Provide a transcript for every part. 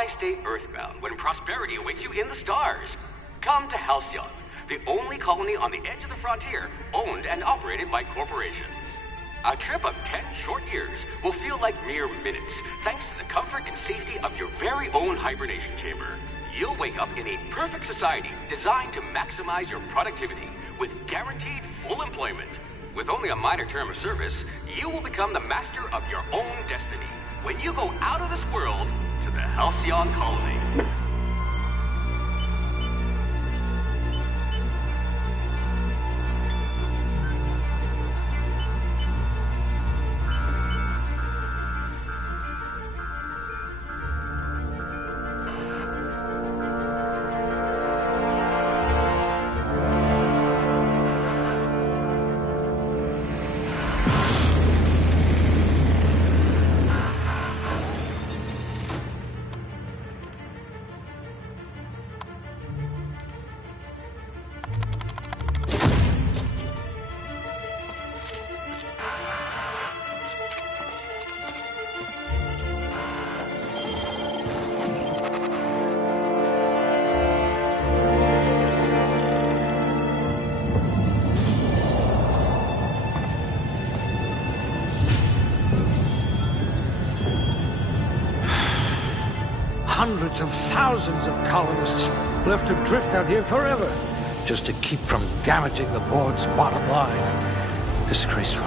Why stay earthbound when prosperity awaits you in the stars? Come to Halcyon, the only colony on the edge of the frontier, owned and operated by corporations. A trip of 10 short years will feel like mere minutes, thanks to the comfort and safety of your very own hibernation chamber. You'll wake up in a perfect society designed to maximize your productivity, with guaranteed full employment. With only a minor term of service, you will become the master of your own destiny when you go out of this world to the Halcyon colony. Hundreds of thousands of colonists left to drift out here forever, just to keep from damaging the board's bottom line. Disgraceful.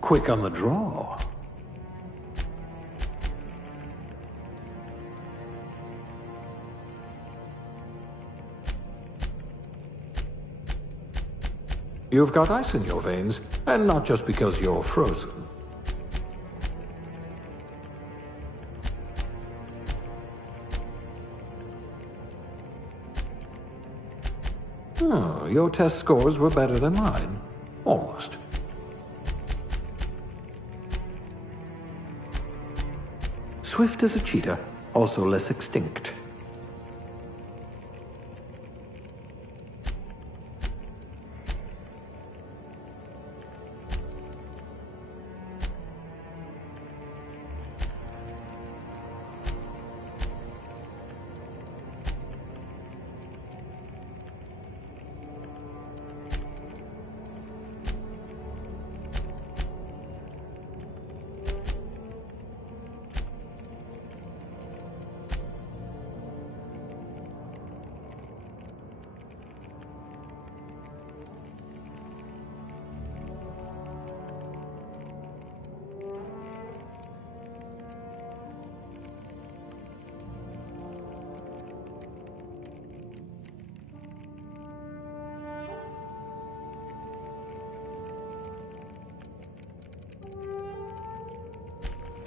Quick on the draw. You've got ice in your veins, and not just because you're frozen. Oh, your test scores were better than mine. Almost. Swift as a cheetah, also less extinct.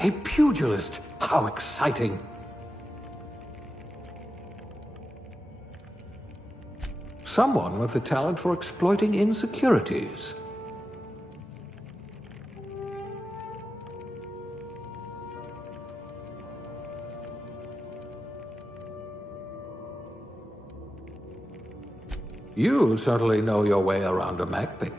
A pugilist! How exciting! Someone with the talent for exploiting insecurities. You certainly know your way around a MacPick.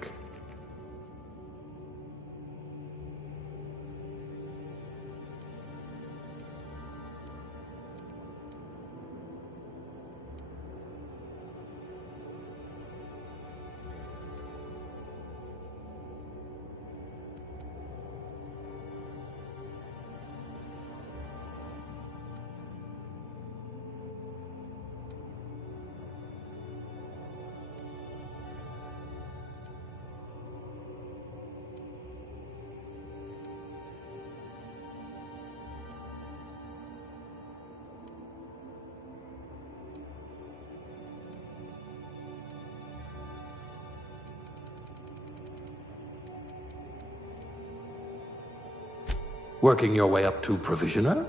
Working your way up to Provisioner?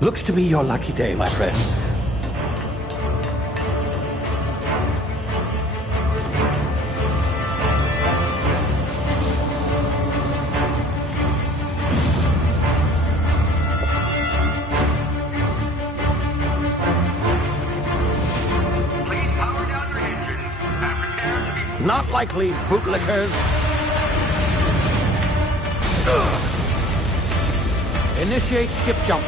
Looks to be your lucky day, my friend. Please power down your engines and prepare to be... Not likely, bootlickers. Initiate skip jump.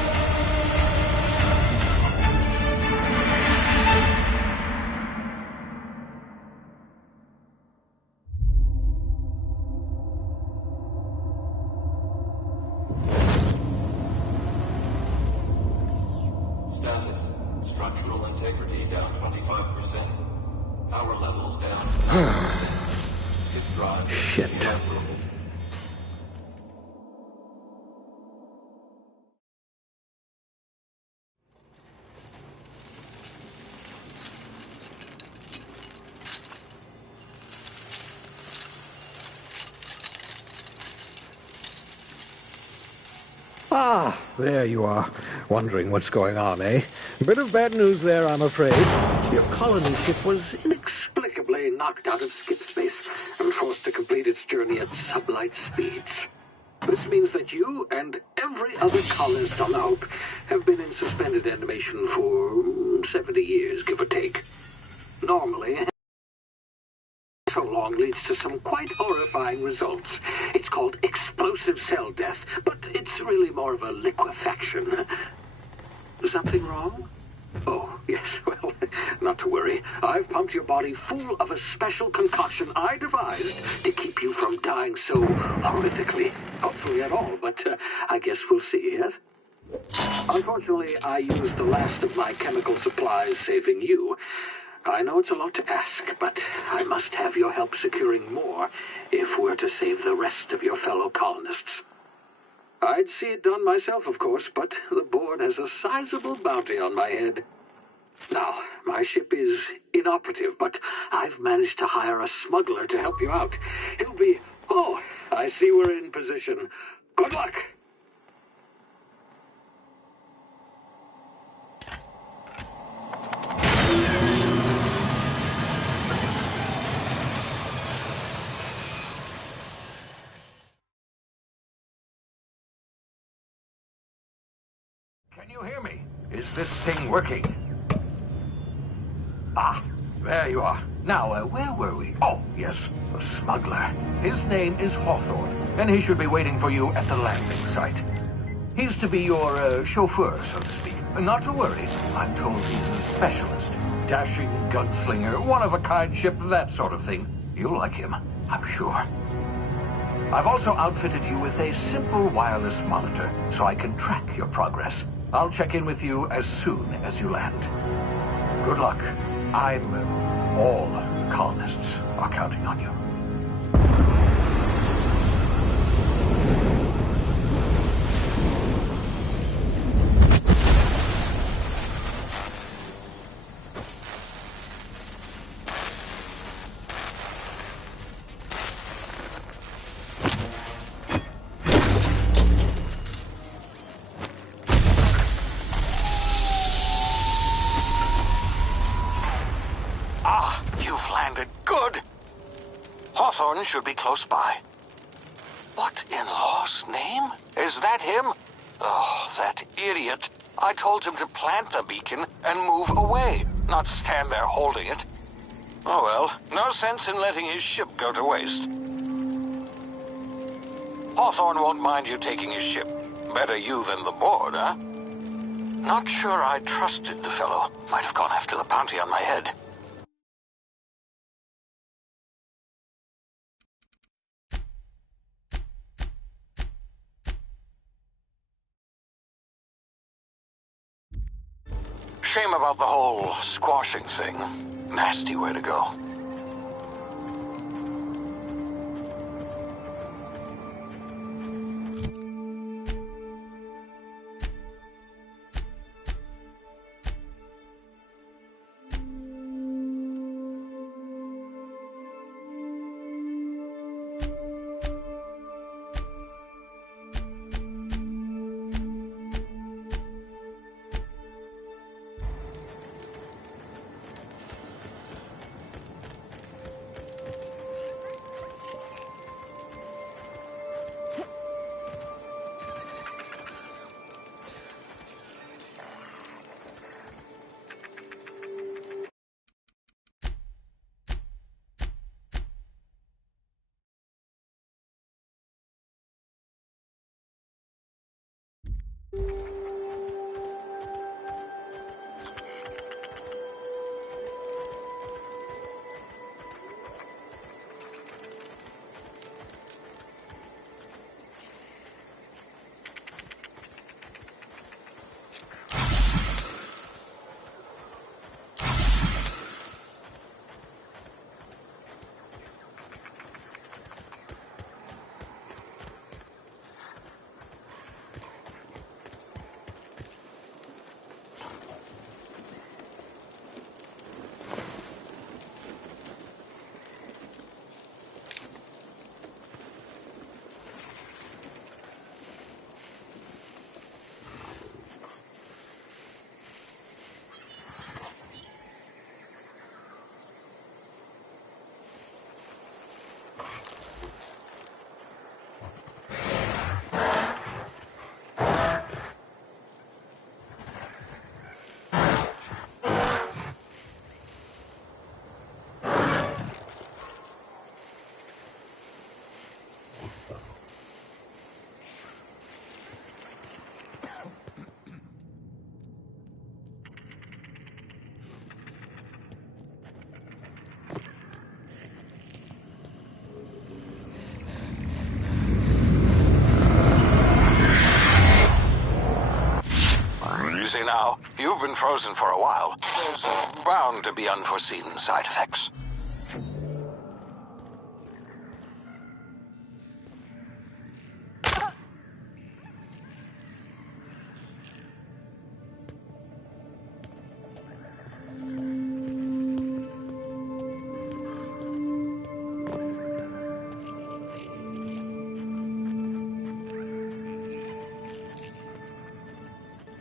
Status. Structural integrity down 25%. Power levels down 10%. Hit drive. Shit. Ah, there you are. Wondering what's going on, eh? Bit of bad news there, I'm afraid. Your colony ship was inexplicably knocked out of skip space and forced to complete its journey at sublight speeds. This means that you and every other colonist on the Hope have been in suspended animation for 70 years, give or take. Normally, so long leads to some quite horrifying results. It's called explosive cell death, but it's really more of a liquefaction. Something wrong? Oh, yes, well, not to worry. I've pumped your body full of a special concoction I devised to keep you from dying so horrifically. Hopefully at all, but I guess we'll see, yes? Unfortunately, I used the last of my chemical supplies saving you. I know it's a lot to ask, but I must have your help securing more if we're to save the rest of your fellow colonists. I'd see it done myself, of course, but the board has a sizable bounty on my head. Now, my ship is inoperative, but I've managed to hire a smuggler to help you out. He'll be... Oh, I see we're in position. Good luck! Can you hear me? Is this thing working? Ah, there you are. Now, where were we? Oh, yes, the smuggler. His name is Hawthorne, and he should be waiting for you at the landing site. He's to be your chauffeur, so to speak. Not to worry, I'm told he's a specialist. Dashing gunslinger, one-of-a-kind ship, that sort of thing. You'll like him, I'm sure. I've also outfitted you with a simple wireless monitor, so I can track your progress. I'll check in with you as soon as you land. Good luck. All the colonists are counting on you. Hawthorne should be close by. What in law's name? Is that him? Oh, that idiot. I told him to plant the beacon and move away, not stand there holding it. Oh well, no sense in letting his ship go to waste. Hawthorne won't mind you taking his ship. Better you than the board, huh? Not sure I trusted the fellow. Might have gone after the bounty on my head. Shame about the whole squashing thing. Nasty way to go. Now, you've been frozen for a while. There's bound to be unforeseen side effects.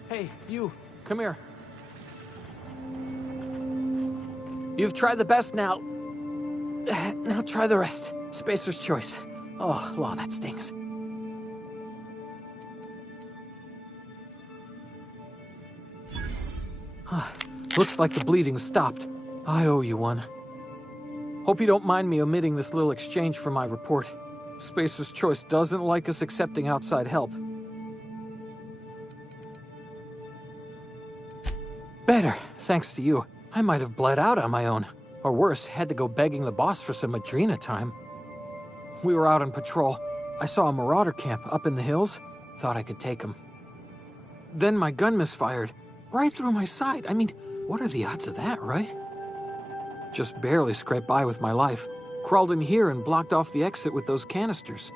Hey, you, come here. You've tried the best now. Now try the rest. Spacer's choice. Oh, law, that stings. Looks like the bleeding's stopped. I owe you one. Hope you don't mind me omitting this little exchange from my report. Spacer's choice doesn't like us accepting outside help. Better, thanks to you. I might have bled out on my own. Or worse, had to go begging the boss for some Adrena time. We were out on patrol. I saw a marauder camp up in the hills. Thought I could take him. Then my gun misfired. Right through my side. I mean, what are the odds of that, right? Just barely scraped by with my life. Crawled in here and blocked off the exit with those canisters.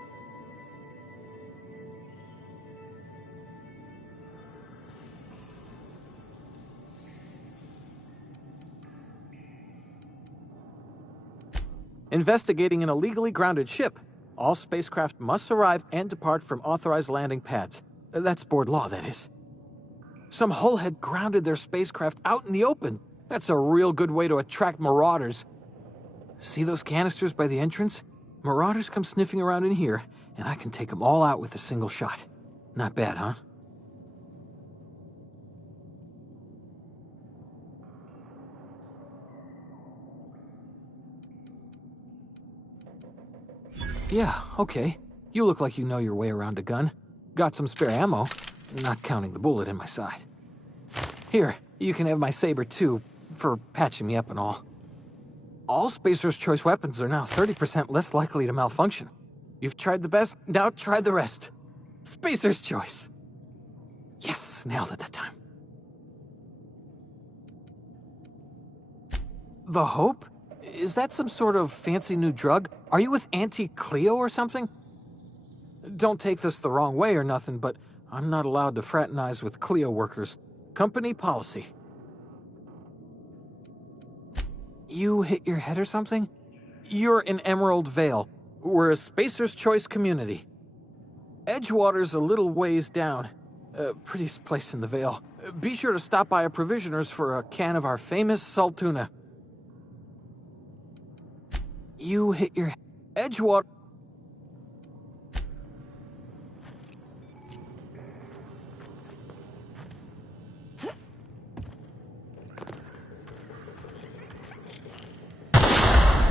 Investigating an illegally grounded ship. All spacecraft must arrive and depart from authorized landing pads. That's board law, that is. Some hull had grounded their spacecraft out in the open. That's a real good way to attract marauders. See those canisters by the entrance? Marauders come sniffing around in here, and I can take them all out with a single shot. Not bad, huh? Yeah, okay. You look like you know your way around a gun. Got some spare ammo, not counting the bullet in my side. Here, you can have my saber too, for patching me up and all. All Spacer's Choice weapons are now 30% less likely to malfunction. You've tried the best, now try the rest. Spacer's Choice. Yes, nailed it that time. The Hope? Is that some sort of fancy new drug? Are you with Auntie Cleo or something? Don't take this the wrong way or nothing, but I'm not allowed to fraternize with Cleo workers. Company policy. You hit your head or something? You're in Emerald Vale. We're a Spacer's Choice community. Edgewater's a little ways down. Prettiest place in the Vale. Be sure to stop by a provisioner's for a can of our famous salt tuna. You hit your Edgewater.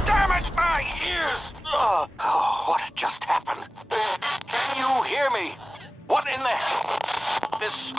Damage my ears! Oh, what just happened? Can you hear me? What in the... this.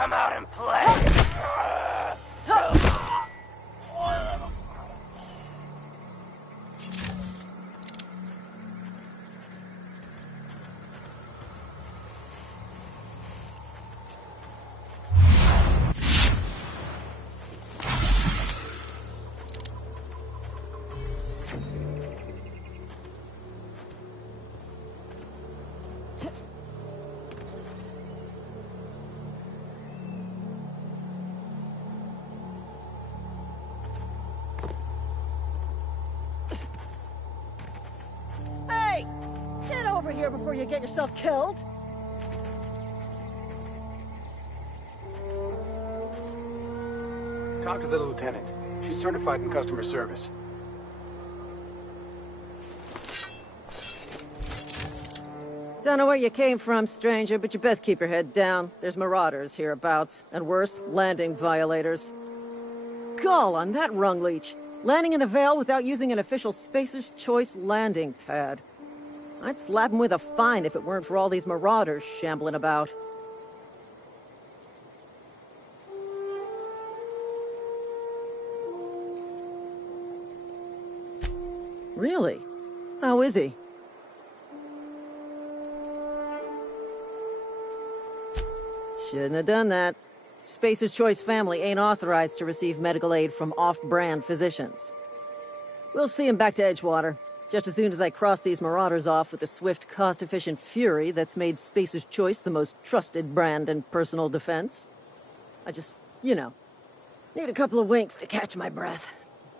come out and play. Hey! Get over here before you get yourself killed! Talk to the lieutenant. She's certified in customer service. Don't know where you came from, stranger, but you best keep your head down. There's marauders hereabouts, and worse, landing violators. Gall on that rung leech. Landing in the Vale without using an official Spacer's Choice landing pad. I'd slap him with a fine if it weren't for all these marauders shambling about. Really? How is he? Shouldn't have done that. Spacer's Choice family ain't authorized to receive medical aid from off-brand physicians. We'll see him back to Edgewater, just as soon as I cross these marauders off with the swift, cost-efficient fury that's made Spacer's Choice the most trusted brand in personal defense. I just, you know, need a couple of winks to catch my breath.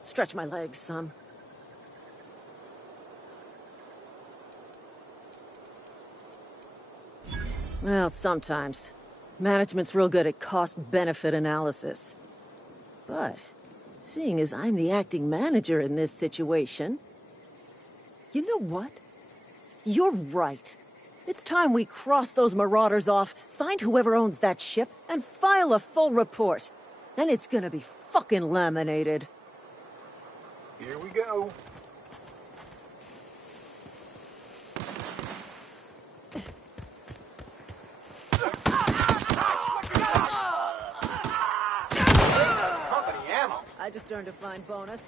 Stretch my legs some. Well, sometimes. Management's real good at cost-benefit analysis. But, seeing as I'm the acting manager in this situation... You know what? You're right. It's time we cross those marauders off, find whoever owns that ship, and file a full report. Then it's gonna be fucking laminated. Here we go. Company ammo. I just earned a fine bonus.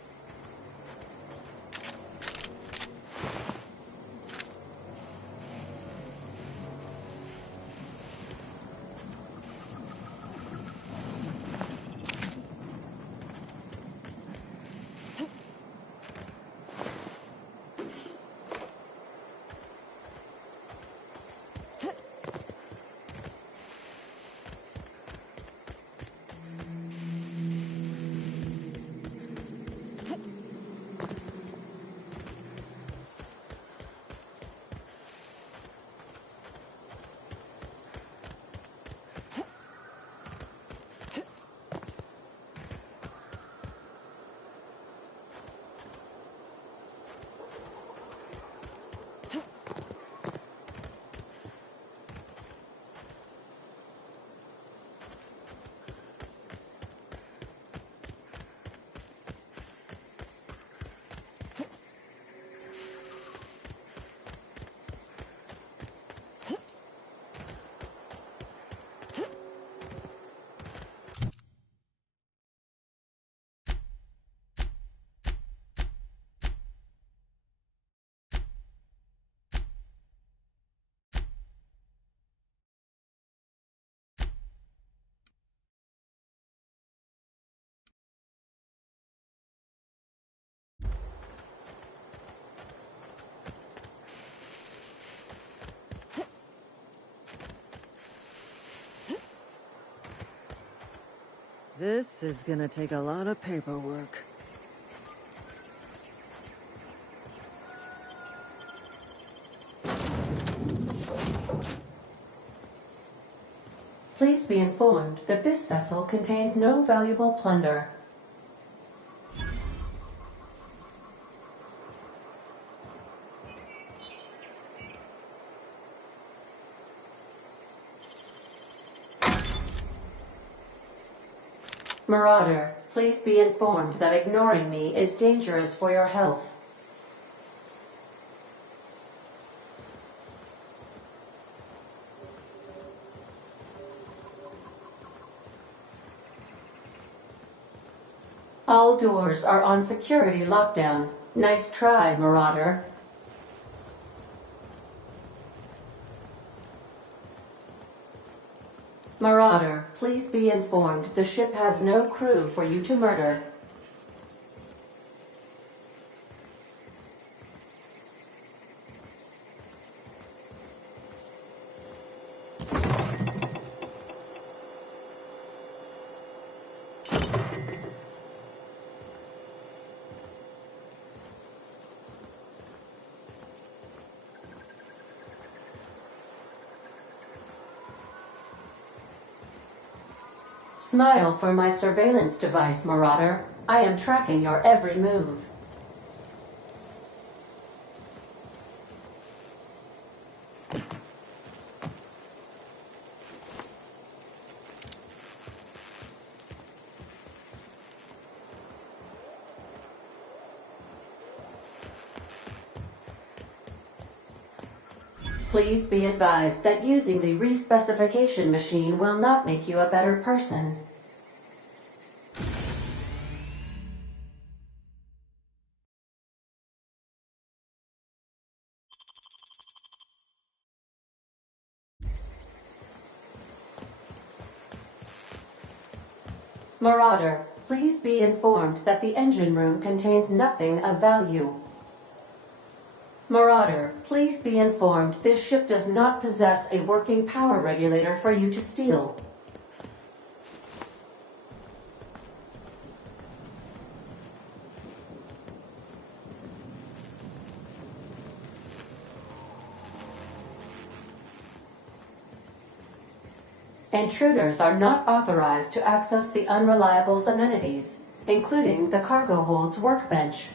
This is gonna take a lot of paperwork. Please be informed that this vessel contains no valuable plunder. Marauder, please be informed that ignoring me is dangerous for your health. All doors are on security lockdown. Nice try, Marauder. Marauder, please be informed the ship has no crew for you to murder. Smile for my surveillance device, Marauder. I am tracking your every move. Please be advised that using the respecification machine will not make you a better person. Marauder, please be informed that the engine room contains nothing of value. Marauder, please be informed this ship does not possess a working power regulator for you to steal. Intruders are not authorized to access the Unreliable's amenities, including the cargo hold's workbench.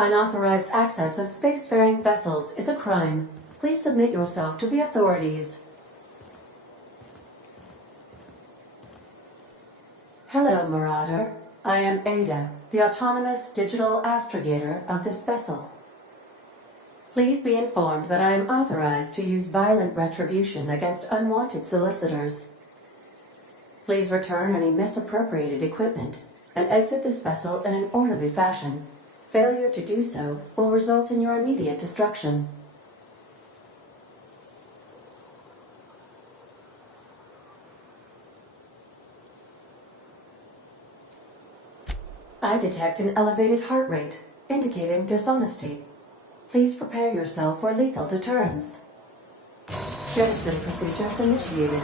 Unauthorized access of spacefaring vessels is a crime. Please submit yourself to the authorities. Hello, Marauder. I am Ada, the autonomous digital astrogator of this vessel. Please be informed that I am authorized to use violent retribution against unwanted solicitors. Please return any misappropriated equipment and exit this vessel in an orderly fashion. Failure to do so will result in your immediate destruction. I detect an elevated heart rate, indicating dishonesty. Please prepare yourself for lethal deterrence. Jettison procedures initiated.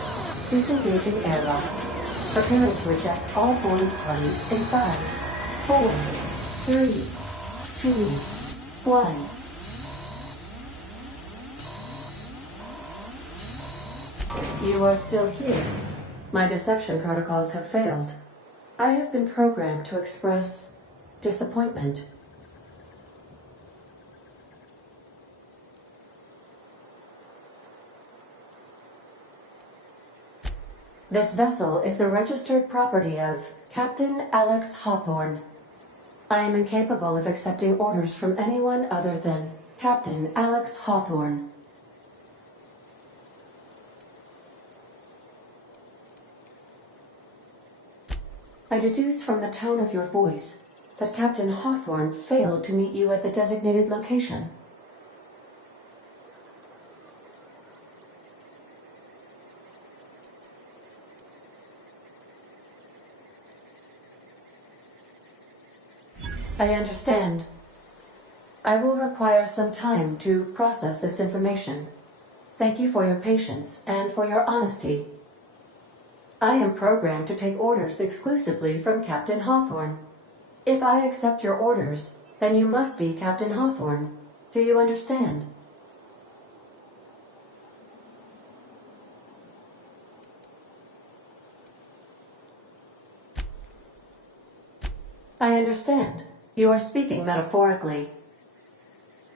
Disengaging airlocks. Preparing to eject all boarding parties in 5, 4, 3, 2, 1. You are still here. My deception protocols have failed. I have been programmed to express disappointment. This vessel is the registered property of Captain Alex Hawthorne. I am incapable of accepting orders from anyone other than Captain Alex Hawthorne. I deduce from the tone of your voice that Captain Hawthorne failed to meet you at the designated location. I understand. I will require some time to process this information. Thank you for your patience and for your honesty. I am programmed to take orders exclusively from Captain Hawthorne. If I accept your orders, then you must be Captain Hawthorne. Do you understand? I understand. You are speaking metaphorically.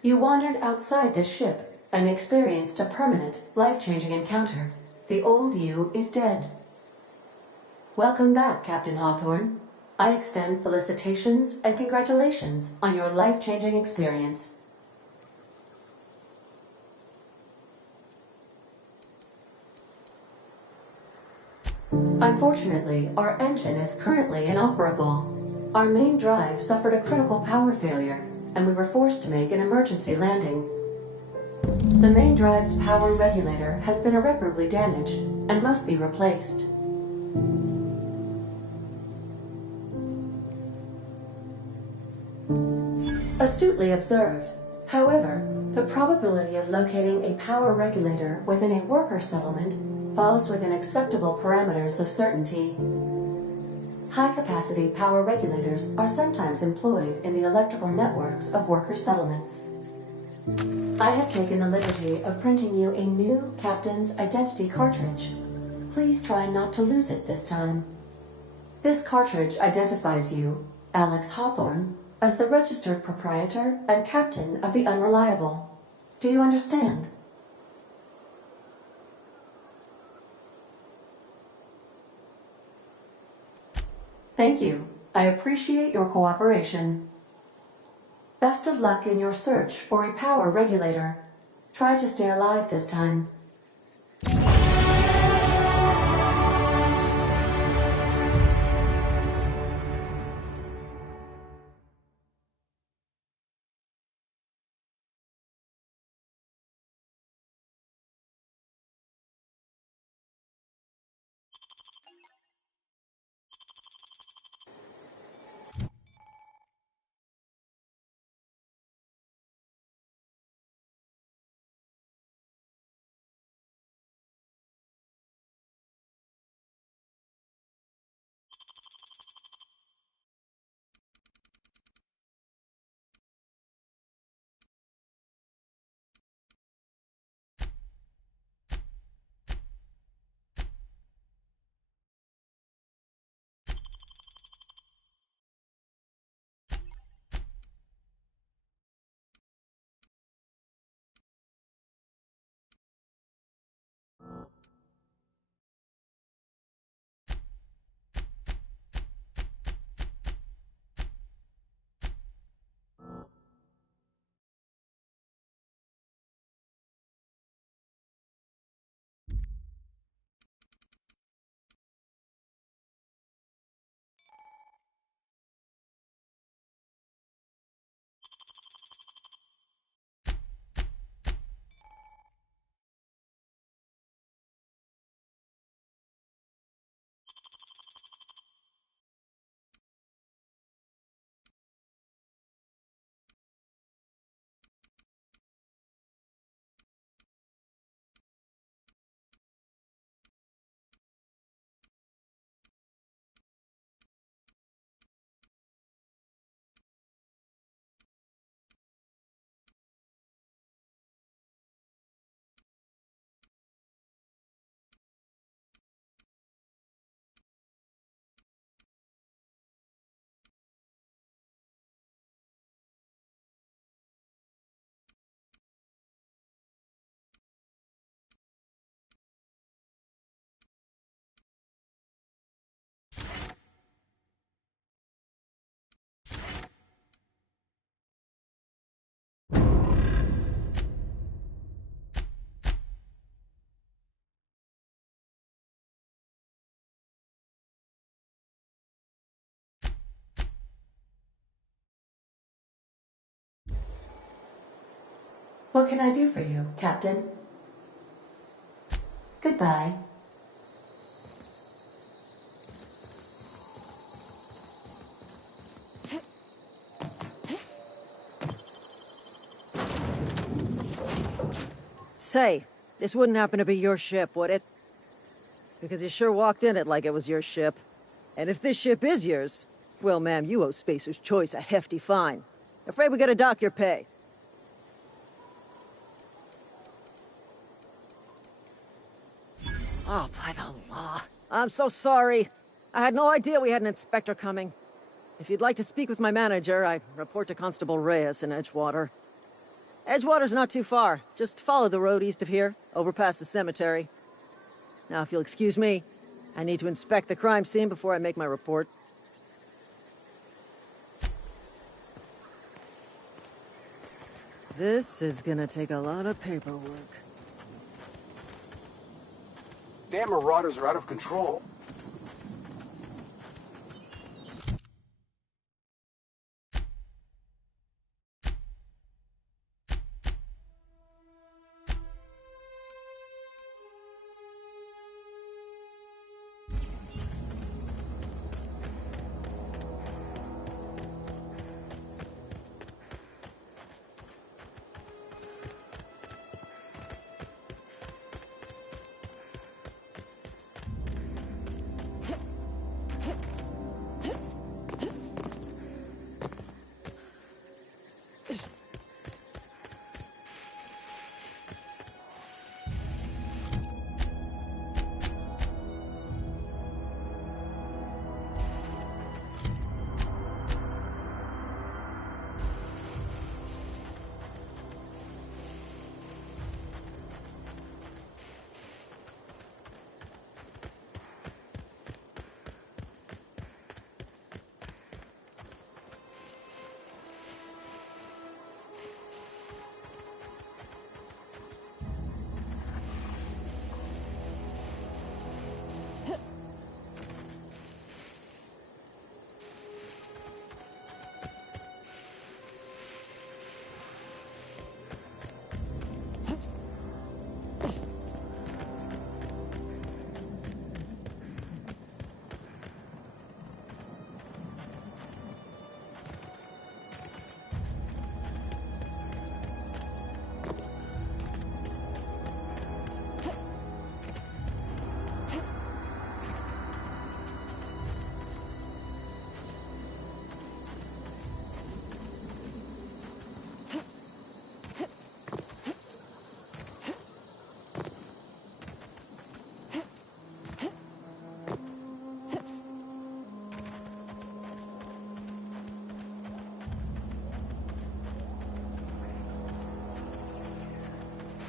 You wandered outside this ship and experienced a permanent, life-changing encounter. The old you is dead. Welcome back, Captain Hawthorne. I extend felicitations and congratulations on your life-changing experience. Unfortunately, our engine is currently inoperable. Our main drive suffered a critical power failure, and we were forced to make an emergency landing. The main drive's power regulator has been irreparably damaged and must be replaced. Astutely observed. However, the probability of locating a power regulator within a worker settlement falls within acceptable parameters of certainty. High-capacity power regulators are sometimes employed in the electrical networks of worker settlements. I have taken the liberty of printing you a new Captain's Identity cartridge. Please try not to lose it this time. This cartridge identifies you, Alex Hawthorne, as the registered proprietor and captain of the Unreliable. Do you understand? Thank you. I appreciate your cooperation. Best of luck in your search for a power regulator. Try to stay alive this time. What can I do for you, Captain? Goodbye. Say, this wouldn't happen to be your ship, would it? Because you sure walked in it like it was your ship. And if this ship is yours, well, ma'am, you owe Spacer's Choice a hefty fine. Afraid we gotta dock your pay. Oh, by the law. I'm so sorry. I had no idea we had an inspector coming. If you'd like to speak with my manager, I report to Constable Reyes in Edgewater. Edgewater's not too far. Just follow the road east of here, over past the cemetery. Now, if you'll excuse me, I need to inspect the crime scene before I make my report. This is gonna take a lot of paperwork. Damn marauders are out of control.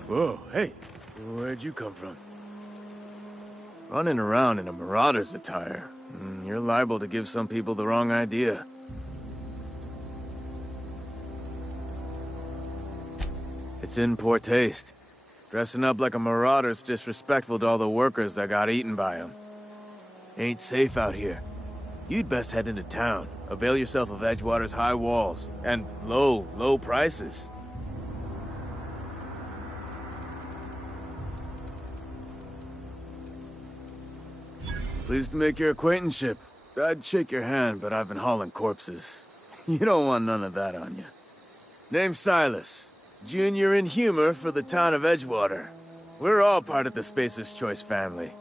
Whoa, hey, where'd you come from? Running around in a marauder's attire. You're liable to give some people the wrong idea. It's in poor taste. Dressing up like a marauder's disrespectful to all the workers that got eaten by them. Ain't safe out here. You'd best head into town. Avail yourself of Edgewater's high walls. And low prices. Pleased to make your acquaintanceship. I'd shake your hand, but I've been hauling corpses. You don't want none of that on you. Name's Silas. Junior in humor for the town of Edgewater. We're all part of the Spacer's Choice family.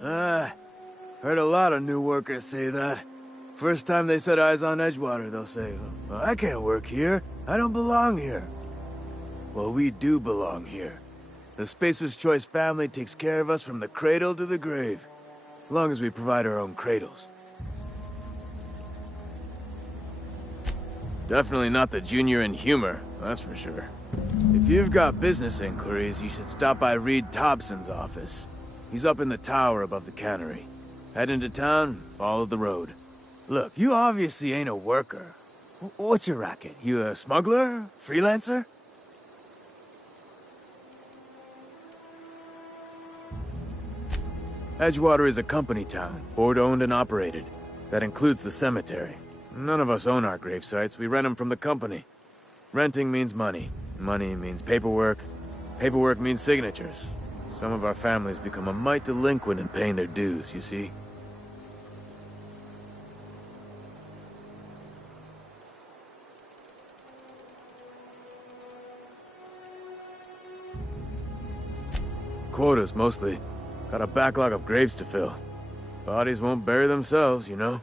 Heard a lot of new workers say that. First time they set eyes on Edgewater, they'll say, well, I can't work here. I don't belong here. Well, we do belong here. The Spacer's Choice family takes care of us from the cradle to the grave. As long as we provide our own cradles. Definitely not the junior in humor, that's for sure. If you've got business inquiries, you should stop by Reed Thompson's office. He's up in the tower above the cannery. Head into town, follow the road. Look, you obviously ain't a worker. What's your racket? You a smuggler? Freelancer? Edgewater is a company town, board-owned and operated. That includes the cemetery. None of us own our grave sites, we rent them from the company. Renting means money. Money means paperwork. Paperwork means signatures. Some of our families become a mite delinquent in paying their dues, you see? Quotas, mostly. Got a backlog of graves to fill. Bodies won't bury themselves, you know?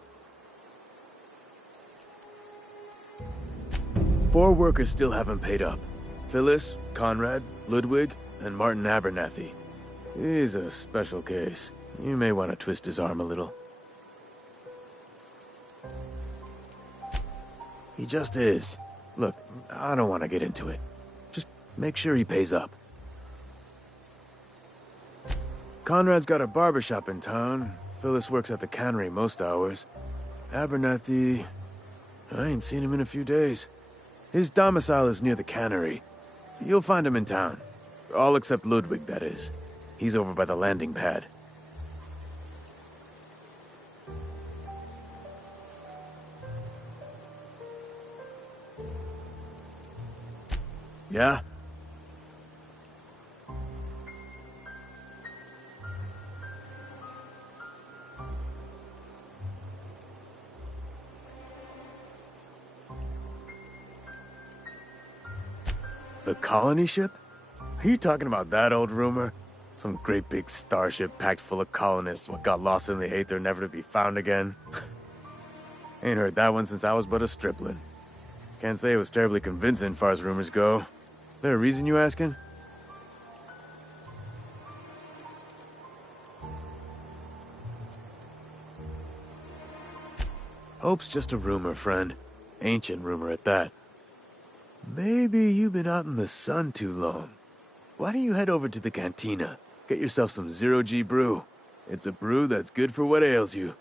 4 workers still haven't paid up. Phyllis, Conrad, Ludwig, and Martin Abernathy. He's a special case. You may want to twist his arm a little. He just is. Look, I don't want to get into it. Just make sure he pays up. Conrad's got a barbershop in town. Phyllis works at the cannery most hours. Abernathy... I ain't seen him in a few days. His domicile is near the cannery. You'll find him in town. All except Ludwig, that is. He's over by the landing pad. Yeah? The colony ship? Are you talking about that old rumor? Some great big starship packed full of colonists what got lost in the aether never to be found again? Ain't heard that one since I was but a stripling. Can't say it was terribly convincing far as rumors go. There a reason you asking? Hope's just a rumor, friend. Ancient rumor at that. Maybe you've been out in the sun too long. Why don't you head over to the cantina? Get yourself some zero-G brew. It's a brew that's good for what ails you.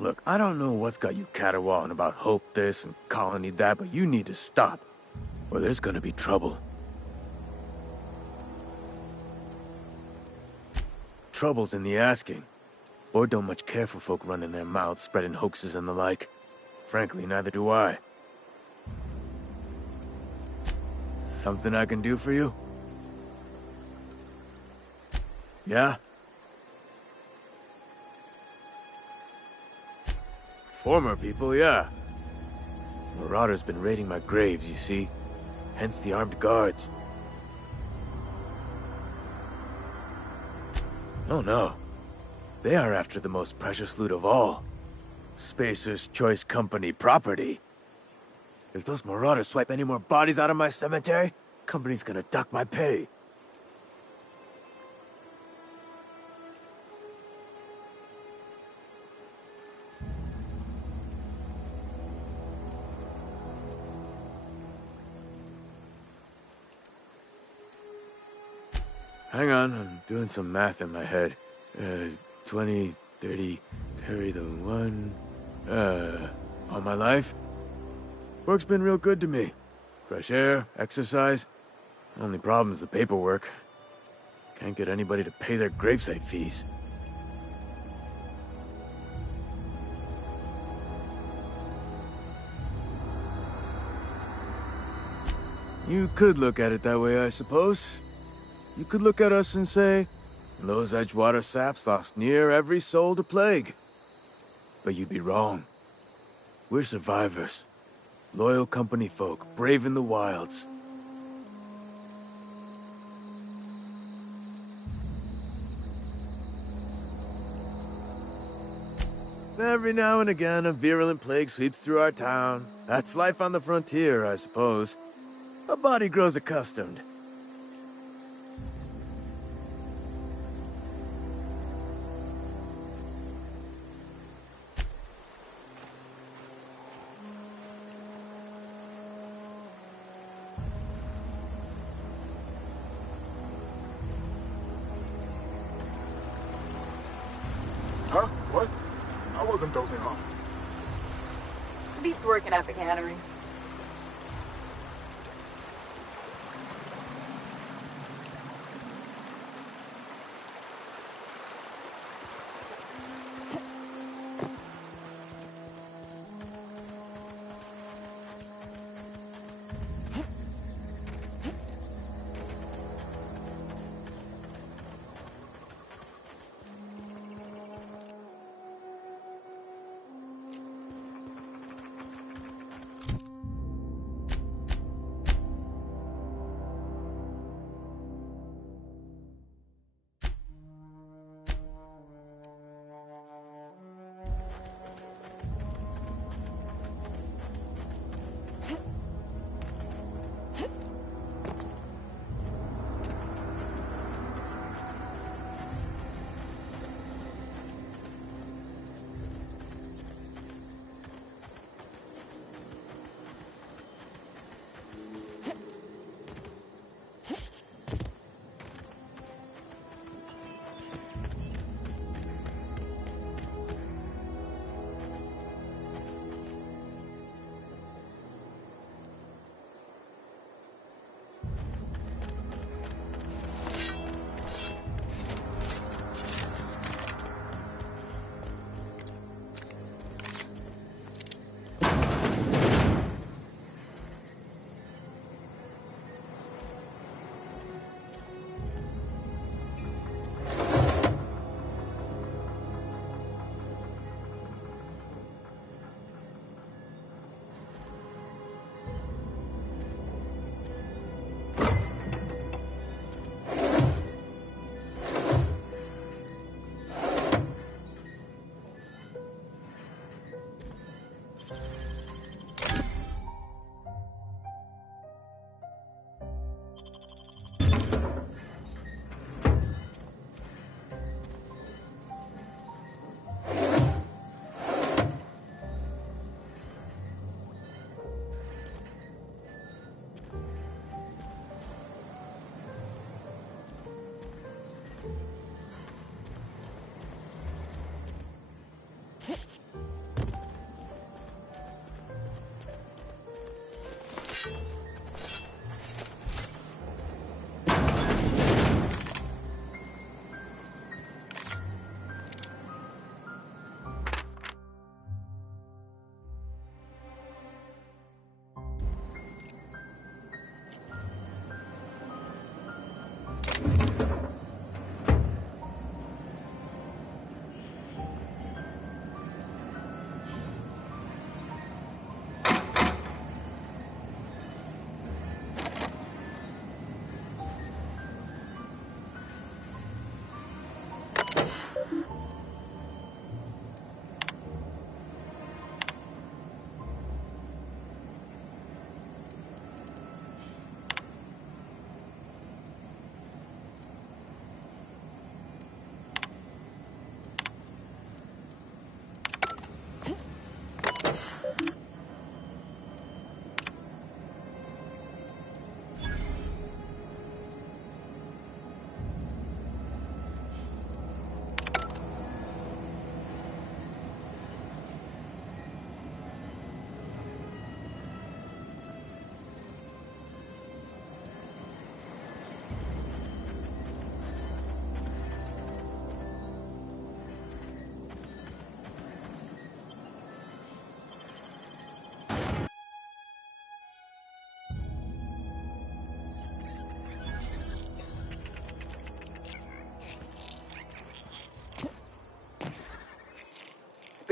Look, I don't know what's got you caterwauling about Hope this and Colony that, but you need to stop, or there's gonna be trouble. Trouble's in the asking. Board don't much care for folk running their mouths, spreading hoaxes and the like. Frankly, neither do I. Something I can do for you? Yeah? Former people, yeah. Marauders been raiding my graves, you see. Hence the armed guards. Oh no. They are after the most precious loot of all. Spacer's Choice Company property. If those marauders swipe any more bodies out of my cemetery, company's gonna duck my pay. Hang on, I'm doing some math in my head. 20, 30, carry the 1... all my life? Work's been real good to me. Fresh air, exercise. Only problem's the paperwork. Can't get anybody to pay their gravesite fees. You could look at it that way, I suppose. You could look at us and say, those Edgewater saps lost near every soul to plague. But you'd be wrong. We're survivors. Loyal company folk, brave in the wilds. Every now and again, a virulent plague sweeps through our town. That's life on the frontier, I suppose. A body grows accustomed. Huh? What? I wasn't dozing off. Beats working at the cannery.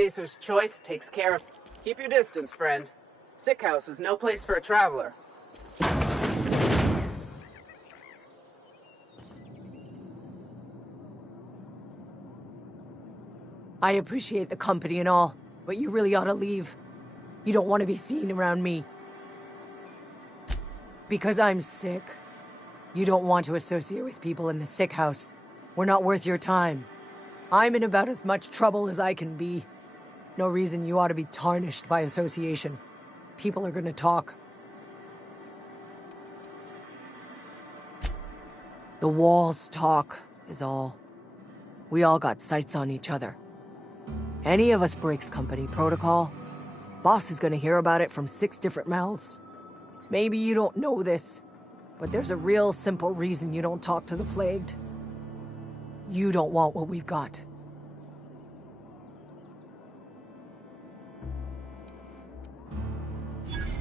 Spacer's Choice takes care of... Keep your distance, friend. Sick house is no place for a traveler. I appreciate the company and all, but you really ought to leave. You don't want to be seen around me. Because I'm sick. You don't want to associate with people in the sick house. We're not worth your time. I'm in about as much trouble as I can be. No reason you ought to be tarnished by association. People are gonna talk. The walls talk, is all. We all got sights on each other. Any of us breaks company protocol, boss is gonna hear about it from 6 different mouths. Maybe you don't know this, but there's a real simple reason you don't talk to the plagued. You don't want what we've got.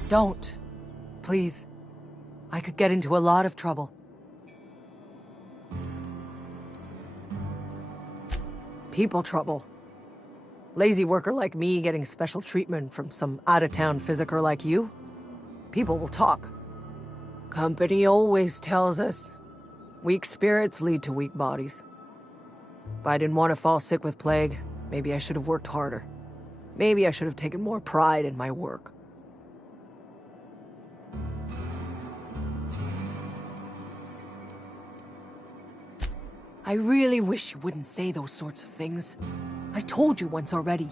Don't. Please. I could get into a lot of trouble. People trouble. Lazy worker like me getting special treatment from some out-of-town physiker like you? People will talk. Company always tells us, weak spirits lead to weak bodies. If I didn't want to fall sick with plague, maybe I should have worked harder. Maybe I should have taken more pride in my work. I really wish you wouldn't say those sorts of things. I told you once already.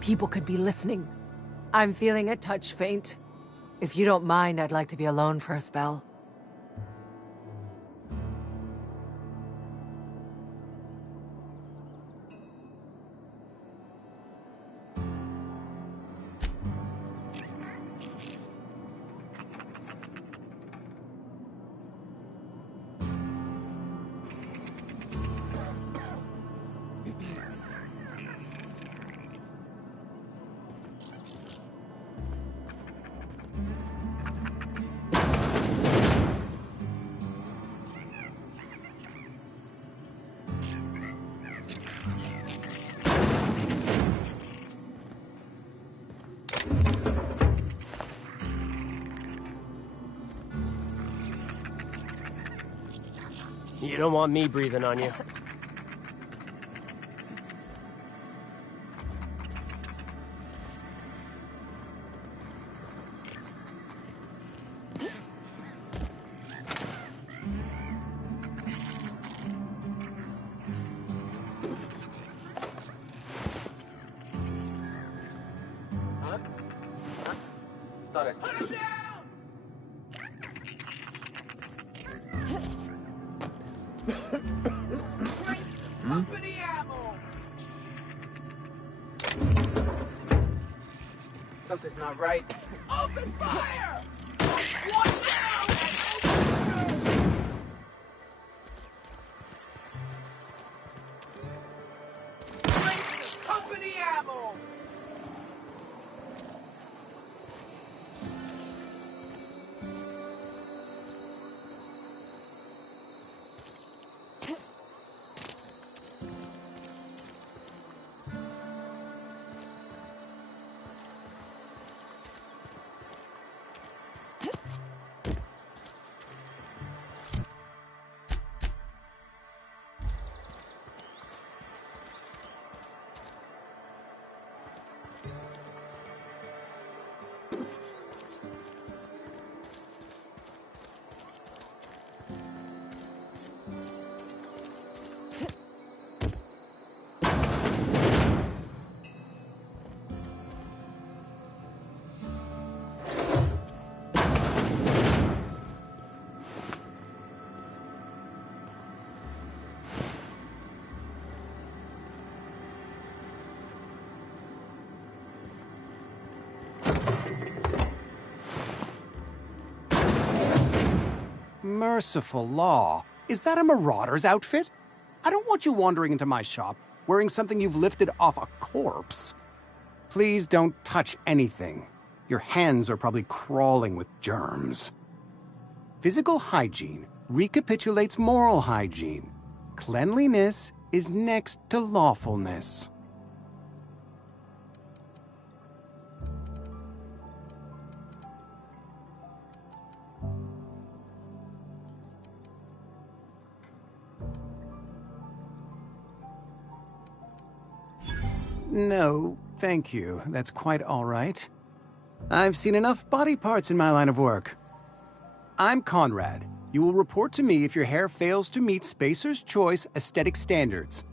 People could be listening. I'm feeling a touch faint. If you don't mind, I'd like to be alone for a spell. You don't want me breathing on you. Huh? Thought I... Company ammo! Something's not right. Open fire! One down and open! Company ammo! Merciful law. Is that a marauder's outfit? I don't want you wandering into my shop wearing something you've lifted off a corpse. Please don't touch anything. Your hands are probably crawling with germs. Physical hygiene recapitulates moral hygiene. Cleanliness is next to lawfulness. No, thank you. That's quite all right. I've seen enough body parts in my line of work. I'm Conrad. You will report to me if your hair fails to meet Spacer's Choice aesthetic standards.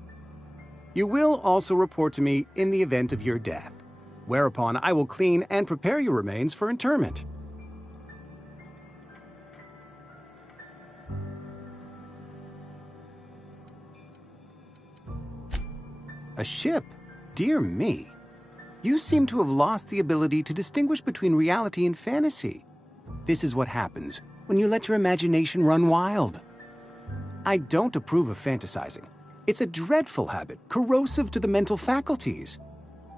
You will also report to me in the event of your death, whereupon I will clean and prepare your remains for interment. A ship? Dear me. You seem to have lost the ability to distinguish between reality and fantasy. This is what happens when you let your imagination run wild. I don't approve of fantasizing. It's a dreadful habit, corrosive to the mental faculties.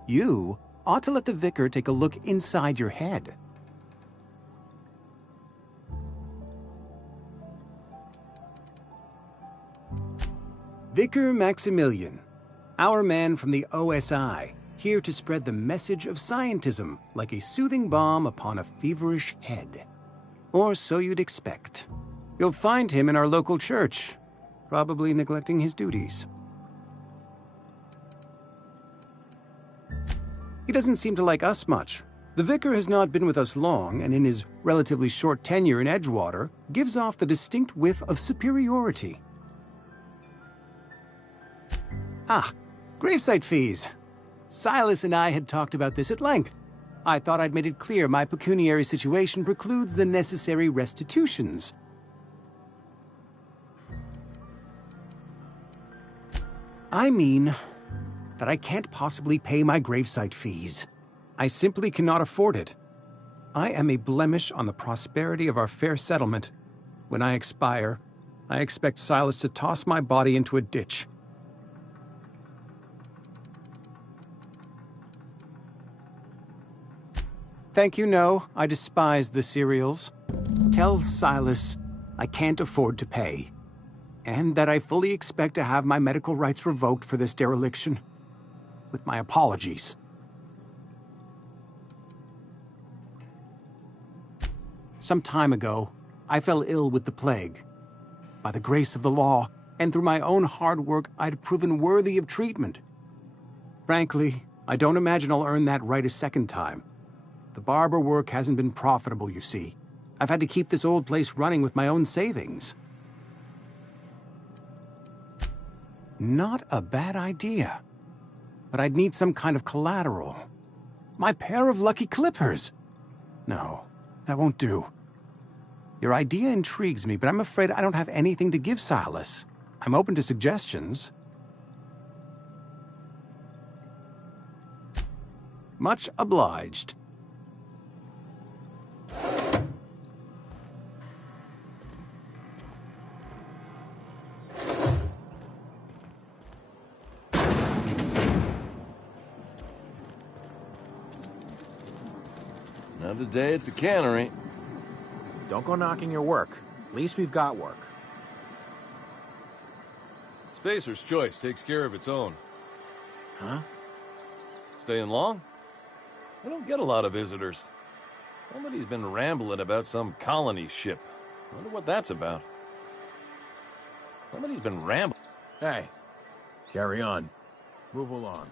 You ought to let the vicar take a look inside your head. Vicar Maximilian, our man from the OSI, here to spread the message of scientism like a soothing balm upon a feverish head. Or so you'd expect. You'll find him in our local church, probably neglecting his duties. He doesn't seem to like us much. The vicar has not been with us long, and in his relatively short tenure in Edgewater, gives off the distinct whiff of superiority. Ah, gravesite fees. Silas and I had talked about this at length. I thought I'd made it clear my pecuniary situation precludes the necessary restitutions. I mean that I can't possibly pay my gravesite fees. I simply cannot afford it. I am a blemish on the prosperity of our fair settlement. When I expire, I expect Silas to toss my body into a ditch. Thank you, no. I despise the cereals. Tell Silas I can't afford to pay, and that I fully expect to have my medical rights revoked for this dereliction. With my apologies. Some time ago, I fell ill with the plague. By the grace of the law, and through my own hard work, I'd proven worthy of treatment. Frankly, I don't imagine I'll earn that right a second time. The barber work hasn't been profitable, you see. I've had to keep this old place running with my own savings. Not a bad idea. But I'd need some kind of collateral. My pair of lucky clippers! No, that won't do. Your idea intrigues me, but I'm afraid I don't have anything to give Silas. I'm open to suggestions. Much obliged. Another day at the cannery. Don't go knocking your work. At least we've got work. Spacer's Choice takes care of its own. Huh? Staying long? I don't get a lot of visitors. Somebody's been rambling about some colony ship. Wonder what that's about. Somebody's been rambling. Hey, carry on. Move along.